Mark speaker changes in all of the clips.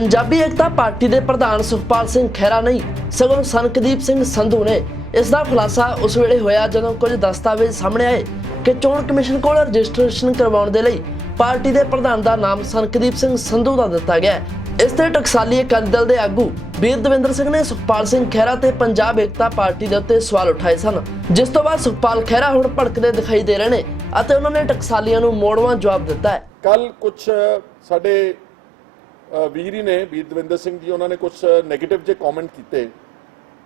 Speaker 1: ਪੰਜਾਬੀ ਏਕਤਾ party ਦੇ ਪ੍ਰਧਾਨ ਸੁਖਪਾਲ ਸਿੰਘ ਖਹਿਰਾ ਨਹੀਂ, ਸਗੋਂ ਸਨਕਦੀਪ ਸਿੰਘ ਸੰਧੂ ਨੇ। ਇਸ ਦਾ ਖੁਲਾਸਾ ਉਸ ਵੇਲੇ ਹੋਇਆ ਜਦੋਂ ਕੁਝ ਦਸਤਾਵੇਜ਼ ਸਾਹਮਣੇ ਆਏ ਕਿ ਚੋਣ ਕਮਿਸ਼ਨ ਕੋਲ ਰਜਿਸਟ੍ਰੇਸ਼ਨ ਕਰਵਾਉਣ ਦੇ ਲਈ ਪਾਰਟੀ ਦੇ ਪ੍ਰਧਾਨ ਦਾ ਨਾਮ ਸਨਕਦੀਪ ਸਿੰਘ ਸੰਧੂ ਦਾ ਦਿੱਤਾ ਗਿਆ ਇਸ ਤੇ ਟਕਸਾਲੀ ਅਕਾਲੀ ਦਲ ਦੇ ਆਗੂ ਵੀਰ ਦਵਿੰਦਰ ਸਿੰਘ ਨੇ ਸੁਖਪਾਲ ਸਿੰਘ ਖਹਿਰਾ ਤੇ ਪੰਜਾਬ ਏਕਤਾ ਪਾਰਟੀ ਦੇ ਉੱਤੇ ਸਵਾਲ ਉਠਾਏ ਸਨ। ਜਿਸ ਤੋਂ ਬਾਅਦ ਸੁਖਪਾਲ ਖਹਿਰਾ ਹੁਣ ਭੜਕਦੇ ਦਿਖਾਈ ਦੇ ਰਹੇ ਨੇ ਅਤੇ ਉਹਨਾਂ ਨੇ ਟਕਸਾਲੀਆਂ ਨੂੰ ਮੋੜਵਾਂ ਜਵਾਬ ਦਿੱਤਾ ਹੈ।
Speaker 2: ਕੱਲ ਕੁਝ ਸਾਡੇ ਵੀਰ ਹੀ ਨੇ, ਵੀਰ ਦਵਿੰਦਰ ਸਿੰਘ ਜੀ, ਉਹਨਾਂ ਨੇ ਕੁਝ 네ਗੇਟਿਵ ਜੇ ਕਮੈਂਟ ਕੀਤੇ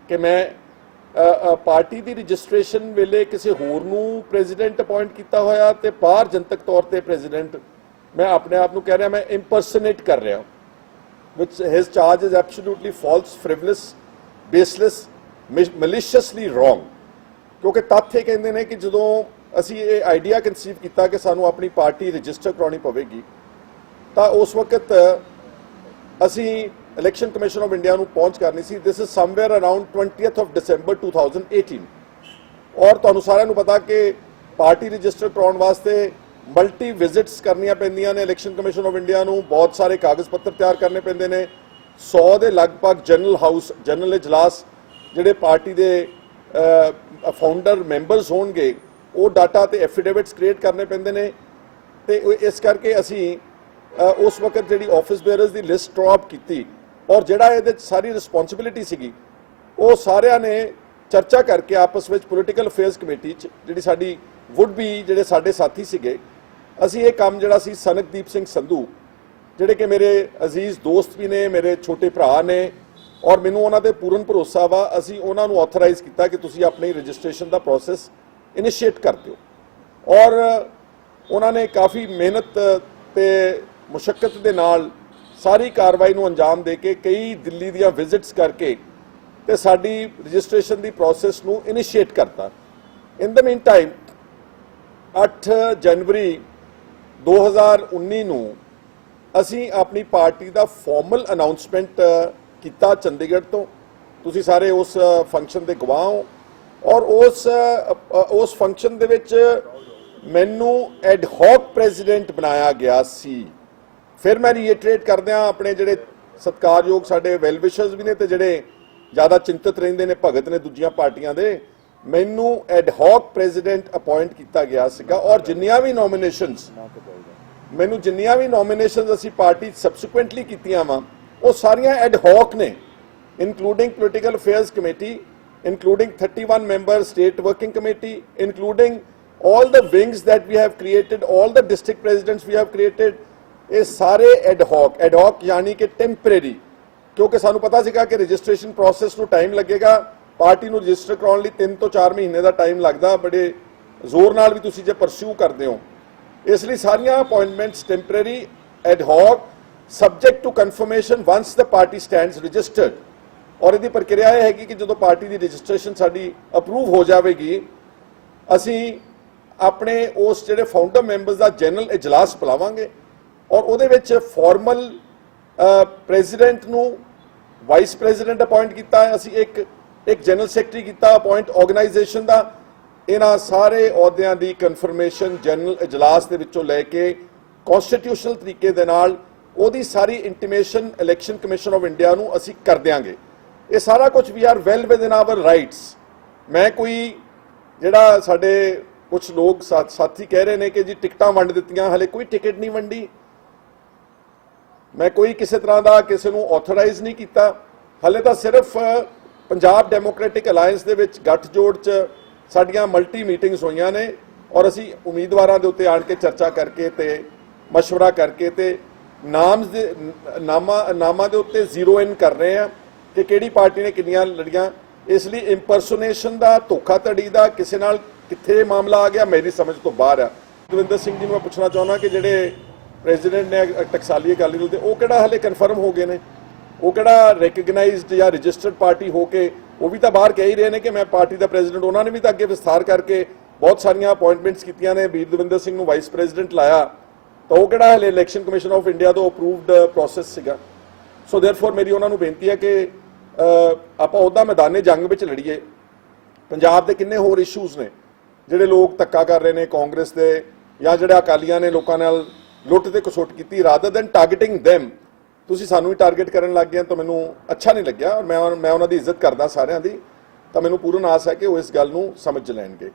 Speaker 2: ਕਿ ਮੈਂ ਪਾਰਟੀ ਦੀ ਰਜਿਸਟ੍ਰੇਸ਼ਨ ਵੇਲੇ ਕਿਸੇ ਹੋਰ ਨੂੰ ਪ੍ਰੈਜ਼ੀਡੈਂਟ ਅਪਾਇੰਟ ਕੀਤਾ ਹੋਇਆ ਤੇ ਬਾਹਰ ਜਨਤਕ ਤੌਰ ਤੇ ਪ੍ਰੈਜ਼ੀਡੈਂਟ ਮੈਂ ਆਪਣੇ ਆਪ ਨੂੰ ਕਹਿ ਰਿਹਾ, ਮੈਂ ਇੰਪਰਸਨੇਟ ਕਰ ਰਿਹਾ which his charge is absolutely false, frivolous, baseless mis- maliciously wrong ਕਿਉਂਕਿ ਤੱਥ ਇਹ ਕਹਿੰਦੇ ਨੇ ਕਿ ਜਦੋਂ ਅਸੀਂ ਇਹ ਆਈਡੀਆ ਕਨਸੀਵ ਕੀਤਾ ਕਿ ਸਾਨੂੰ ਆਪਣੀ ਪਾਰਟੀ ਰਜਿਸਟਰ ਕਰਾਉਣੀ ਪਵੇਗੀ, ਤਾਂ ਉਸ ਵਕਤ ਅਸੀਂ ਇਲੈਕਸ਼ਨ ਕਮਿਸ਼ਨ ਆਫ ਇੰਡੀਆ ਨੂੰ ਪਹੁੰਚ ਕਰਨੀ ਸੀ। This is somewhere around 20th of December 2018 ਔਰ ਤੁਹਾਨੂੰ ਸਾਰਿਆਂ ਨੂੰ ਪਤਾ ਕਿ ਪਾਰਟੀ ਰਜਿਸਟਰ ਕਰਾਉਣ ਵਾਸਤੇ ਮਲਟੀ ਵਿਜ਼ਿਟਸ ਕਰਨੀਆਂ ਪੈਂਦੀਆਂ ਨੇ। ਇਲੈਕਸ਼ਨ ਕਮਿਸ਼ਨ ਆਫ ਇੰਡੀਆ ਨੂੰ ਬਹੁਤ ਸਾਰੇ ਕਾਗਜ਼ ਪੱਤਰ ਤਿਆਰ ਕਰਨੇ ਪੈਂਦੇ ਨੇ। 100 ਦੇ ਲਗਭਗ ਜਨਰਲ ਹਾਊਸ ਜਨਰਲ ਇਜਲਾਸ ਜਿਹੜੇ ਪਾਰਟੀ ਦੇ ਫਾਊਂਡਰ ਮੈਂਬਰਸ ਹੋਣਗੇ, ਉਹ ਡਾਟਾ ਤੇ ਐਫੀਡੇਵਿਟਸ ਕ੍ਰੀਏਟ ਕਰਨੇ ਪੈਂਦੇ ਨੇ। ਤੇ ਇਸ ਕਰਕੇ ਅਸੀਂ ਉਸ ਵਕਤ ਜਿਹੜੀ ਆਫਿਸ ਬੇਅਰਰਸ ਦੀ ਲਿਸਟ ਡਰਾਪ ਕੀਤੀ ਔਰ ਜਿਹੜਾ ਇਹਦੇ 'ਚ ਸਾਰੀ ਰਿਸਪੌਂਸਿਬਿਲਿਟੀ ਸੀਗੀ, ਉਹ ਸਾਰਿਆਂ ਨੇ ਚਰਚਾ ਕਰਕੇ ਆਪਸ ਵਿੱਚ ਪੋਲੀਟੀਕਲ ਅਫੇਅਰਸ ਕਮੇਟੀ 'ਚ ਜਿਹੜੀ ਸਾਡੀ ਵੁੱਡ ਬੀ ਜਿਹੜੇ ਸਾਡੇ ਸਾਥੀ ਸੀਗੇ, ਅਸੀਂ ਇਹ ਕੰਮ ਜਿਹੜਾ ਸੀ ਸਨਕਦੀਪ ਸਿੰਘ ਸੰਧੂ, ਜਿਹੜੇ ਕਿ ਮੇਰੇ ਅਜ਼ੀਜ਼ ਦੋਸਤ ਵੀ ਨੇ, ਮੇਰੇ ਛੋਟੇ ਭਰਾ ਨੇ ਔਰ ਮੈਨੂੰ ਉਹਨਾਂ ਤੇ ਪੂਰਨ ਭਰੋਸਾ ਵਾ, ਅਸੀਂ ਉਹਨਾਂ ਨੂੰ ਆਥੋਰਾਈਜ਼ ਕੀਤਾ ਕਿ ਤੁਸੀਂ ਆਪਣੀ ਰਜਿਸਟ੍ਰੇਸ਼ਨ ਦਾ ਪ੍ਰੋਸੈਸ ਇਨੀਸ਼ੀਏਟ ਕਰ ਦਿਓ। ਔਰ ਉਹਨਾਂ ਨੇ ਕਾਫੀ ਮਿਹਨਤ ਤੇ ਮੁਸ਼ਕਲ ਦੇ ਨਾਲ ਸਾਰੀ ਕਾਰਵਾਈ ਨੂੰ ਅੰਜਾਮ ਦੇ ਕੇ ਕਈ ਦਿੱਲੀ ਦੀਆਂ ਵਿਜ਼ਿਟਸ ਕਰਕੇ ਤੇ ਸਾਡੀ ਰਜਿਸਟ੍ਰੇਸ਼ਨ ਦੀ ਪ੍ਰੋਸੈਸ ਨੂੰ ਇਨੀਸ਼ੀਏਟ ਕਰਤਾ। ਇਨ ਦ ਮੀਨ ਟਾਈਮ 8 ਜਨਵਰੀ 2019 ਨੂੰ ਅਸੀਂ ਆਪਣੀ ਪਾਰਟੀ ਦਾ ਫਾਰਮਲ ਅਨਾਉਂਸਮੈਂਟ ਕੀਤਾ ਚੰਡੀਗੜ੍ਹ ਤੋਂ। ਤੁਸੀਂ ਸਾਰੇ ਉਸ ਫੰਕਸ਼ਨ ਦੇ ਗਵਾਹ ਹੋ ਔਰ ਉਸ ਉਸ ਫੰਕਸ਼ਨ ਦੇ ਵਿੱਚ ਮੈਨੂੰ ਐਡ ਹੌਕ ਪ੍ਰੈਜ਼ੀਡੈਂਟ ਬਣਾਇਆ ਗਿਆ ਸੀ। ਫਿਰ ਮੈਂ ਰੀਇਟਰੇਟ ਕਰਦਿਆਂ ਆਪਣੇ ਜਿਹੜੇ ਸਤਿਕਾਰਯੋਗ ਸਾਡੇ ਵੈਲ ਵਿਸ਼ਰਸ ਵੀ ਨੇ ਤੇ ਜਿਹੜੇ ਜ਼ਿਆਦਾ ਚਿੰਤਤ ਰਹਿੰਦੇ ਨੇ, ਭਗਤ ਨੇ ਦੂਜੀਆਂ ਪਾਰਟੀਆਂ ਦੇ, ਮੈਨੂੰ ਐਡ ਹੌਕ ਪ੍ਰੈਜ਼ੀਡੈਂਟ ਅਪਾਇੰਟ ਕੀਤਾ ਗਿਆ ਸੀਗਾ ਔਰ ਜਿੰਨੀਆਂ ਵੀ ਨੋਮੀਨੇਸ਼ਨਸ ਮੈਨੂੰ ਜਿੰਨੀਆਂ ਵੀ ਨੋਮੀਨੇਸ਼ਨਸ ਅਸੀਂ ਪਾਰਟੀ ਸਬਸੀਕੁਐਂਟਲੀ ਕੀਤੀਆਂ ਵਾ, ਉਹ ਸਾਰੀਆਂ ਐਡ ਹੌਕ ਨੇ including political affairs committee including 31 member state working committee, including all the wings that we have created, all the district presidents we have created ਇਹ ਸਾਰੇ ਐਡ ਹੌਕ ਐਡ ਹੌਕ ਯਾਨੀ ਕਿ temporary ਕਿਉਂਕਿ ਸਾਨੂੰ ਪਤਾ ਸੀਗਾ ਕਿ ਰਜਿਸਟ੍ਰੇਸ਼ਨ ਪ੍ਰੋਸੈਸ ਨੂੰ ਟਾਈਮ ਲੱਗੇਗਾ ਪਾਰਟੀ ਨੂੰ ਰਜਿਸਟਰ ਕਰਾਉਣ ਲਈ 3 ਤੋਂ 4 ਮਹੀਨੇ ਦਾ ਟਾਈਮ ਲੱਗਦਾ, ਬੜੇ ਜ਼ੋਰ ਨਾਲ ਵੀ ਤੁਸੀਂ ਜੇ ਪਰਸਿਊ ਕਰਦੇ ਹੋ। ਇਸ ਲਈ ਸਾਰੀਆਂ appointments temporary ad hoc subject to confirmation once the party stands registered ਔਰ ਇਹਦੀ ਪ੍ਰਕਿਰਿਆ ਇਹ ਹੈਗੀ ਕਿ ਜਦੋਂ ਪਾਰਟੀ ਦੀ ਰਜਿਸਟ੍ਰੇਸ਼ਨ ਸਾਡੀ ਅਪਰੂਵ ਹੋ ਜਾਵੇਗੀ, ਅਸੀਂ ਆਪਣੇ ਉਸ ਜਿਹੜੇ ਫਾਊਂਡਰ ਮੈਂਬਰਸ ਦਾ ਜਨਰਲ ਇਜਲਾਸ ਬੁਲਾਵਾਂਗੇ। ਔਰ ਉਹਦੇ ਵਿੱਚ ਫਾਰਮਲ ਪ੍ਰੈਜ਼ੀਡੈਂਟ ਨੂੰ ਵਾਈਸ ਪ੍ਰੈਜ਼ੀਡੈਂਟ ਅਪਾਇੰਟ ਕੀਤਾ ਅਸੀਂ ਇੱਕ ਇੱਕ ਜਨਰਲ ਸੈਕਟਰੀ ਕੀਤਾ ਅਪਾਇੰਟ ਆਰਗੇਨਾਈਜੇਸ਼ਨ ਦਾ। ਇਹਨਾਂ ਸਾਰੇ ਅਹੁਦਿਆਂ ਦੀ ਕਨਫਰਮੇਸ਼ਨ ਜਨਰਲ ਇਜਲਾਸ ਦੇ ਵਿੱਚੋਂ ਲੈ ਕੇ ਕਨਸਟੀਟਿਊਸ਼ਨਲ ਤਰੀਕੇ ਦੇ ਨਾਲ ਉਹਦੀ ਸਾਰੀ intimation election commission of India ਨੂੰ ਅਸੀਂ ਕਰ ਦਿਆਂਗੇ। ਇਹ ਸਾਰਾ ਕੁਝ we are well within our rights ਮੈਂ ਕੋਈ ਜਿਹੜਾ ਸਾਡੇ ਕੁਝ ਲੋਕ ਸਾ- ਸਾਥੀ ਕਹਿ ਰਹੇ ਨੇ ਕਿ ਜੀ, ਟਿਕਟਾਂ ਵੰਡ ਦਿੱਤੀਆਂ, ਹਲੇ ਕੋਈ ਟਿਕਟ ਨਹੀਂ ਵੰਡੀ। ਮੈਂ ਕੋਈ ਕਿਸੇ ਤਰ੍ਹਾਂ ਦਾ ਕਿਸੇ ਨੂੰ ਆਥੋਰਾਈਜ਼ ਨਹੀਂ ਕੀਤਾ ਹਲੇ ਤਾਂ ਸਿਰਫ ਪੰਜਾਬ ਡੈਮੋਕ੍ਰੈਟਿਕ ਅਲਾਈਅੰਸ ਦੇ ਵਿੱਚ ਗੱਠਜੋੜ 'ਚ ਸਾਡੀਆਂ ਮਲਟੀ ਮੀਟਿੰਗਸ ਹੋਈਆਂ ਨੇ ਔਰ ਅਸੀਂ ਉਮੀਦਵਾਰਾਂ ਦੇ ਉੱਤੇ ਆਣ ਕੇ ਚਰਚਾ ਕਰਕੇ ਤੇ مشورہ ਕਰਕੇ ਤੇ ਨਾਮਸ ਦੇ ਨ- ਨਾਮਾ ਨਾਮਾਂ ਦੇ ਉੱਤੇ ਜ਼ੀਰੋ ਇਨ ਕਰ ਰਹੇ ਆ ਕਿ ਕਿਹੜੀ ਪਾਰਟੀ ਨੇ ਕਿੰਨੀਆਂ ਲੜੀਆਂ ਇਸ ਲਈ ਇੰਪਰਸੋਨੇਸ਼ਨ ਦਾ ਧੋਖਾਧੜੀ ਦਾ ਕਿਸੇ ਨਾਲ ਕਿੱਥੇ ਇਹ ਮਾਮਲਾ ਆ ਗਿਆ ਮੇਰੀ ਸਮਝ ਤੋਂ ਬਾਹਰ ਆ ਦਵਿੰਦਰ ਸਿੰਘ ਜੀ ਨੂੰ ਮੈਂ ਪੁੱਛਣਾ ਚਾਹੁੰਦਾ ਕਿ ਜਿਹੜੇ ਪ੍ਰੈਜ਼ੀਡੈਂਟ ਨੇ ਟਕਸਾਲੀ ਅਕਾਲੀ ਦਲ ਦੇ, ਉਹ ਕਿਹੜਾ ਹਲੇ ਕਨਫਰਮ ਹੋ ਗਏ ਨੇ? ਉਹ ਕਿਹੜਾ ਰੈਕਗਨਾਈਜ਼ਡ ਜਾਂ ਰਜਿਸਟਰਡ ਪਾਰਟੀ ਹੋ ਕੇ, ਉਹ ਵੀ ਤਾਂ ਬਾਹਰ ਕਹਿ ਹੀ ਰਹੇ ਨੇ ਕਿ ਮੈਂ ਪਾਰਟੀ ਦਾ ਪ੍ਰੈਜ਼ੀਡੈਂਟ, ਉਹਨਾਂ ਨੇ ਵੀ ਤਾਂ ਅੱਗੇ ਵਿਸਥਾਰ ਕਰਕੇ ਬਹੁਤ ਸਾਰੀਆਂ ਅਪਾਇੰਟਮੈਂਟਸ ਕੀਤੀਆਂ ਨੇ ਵੀਰ ਦਵਿੰਦਰ ਸਿੰਘ ਨੂੰ ਵਾਈਸ ਪ੍ਰੈਜ਼ੀਡੈਂਟ ਲਾਇਆ। ਤਾਂ ਉਹ ਕਿਹੜਾ ਹਲੇ ਇਲੈਕਸ਼ਨ ਕਮਿਸ਼ਨ ਆਫ ਇੰਡੀਆ ਤੋਂ ਅਪਰੂਵਡ ਪ੍ਰੋਸੈਸ ਸੀਗਾ। ਸੋ ਥੈਰਫੋਰ ਮੇਰੀ ਉਹਨਾਂ ਨੂੰ ਬੇਨਤੀ ਹੈ ਕਿ ਆਪਾਂ ਉਹਦਾ ਮੈਦਾਨੇ ਜੰਗ ਵਿੱਚ ਲੜੀਏ। ਪੰਜਾਬ ਦੇ ਕਿੰਨੇ ਹੋਰ ਇਸ਼ੂਜ਼ ਨੇ, ਜਿਹੜੇ ਲੋਕ ਧੱਕਾ ਕਰ ਰਹੇ ਨੇ, ਕਾਂਗਰਸ ਦੇ ਜਾਂ ਜਿਹੜੇ ਅਕਾਲੀਆਂ ਨੇ ਲੋਕਾਂ ਨਾਲ ਲੁੱਟ ਤੇ ਕਸੁੱਟ ਕੀਤੀ ਰਾਦਰ ਦੈਨ ਟਾਰਗੇਟਿੰਗ them ਤੁਸੀਂ ਸਾਨੂੰ ਹੀ ਟਾਰਗੇਟ ਕਰਨ ਲੱਗ ਗਏ ਤਾਂ ਮੈਨੂੰ ਅੱਛਾ ਨਹੀਂ ਲੱਗਿਆ, ਔਰ ਮੈਂ ਮੈਂ ਉਹਨਾਂ ਦੀ ਇੱਜ਼ਤ ਕਰਦਾ ਸਾਰਿਆਂ ਦੀ, ਤਾਂ ਮੈਨੂੰ ਪੂਰਨ ਆਸ ਹੈ ਕਿ ਉਹ ਇਸ ਗੱਲ ਨੂੰ ਸਮਝ ਲੈਣਗੇ।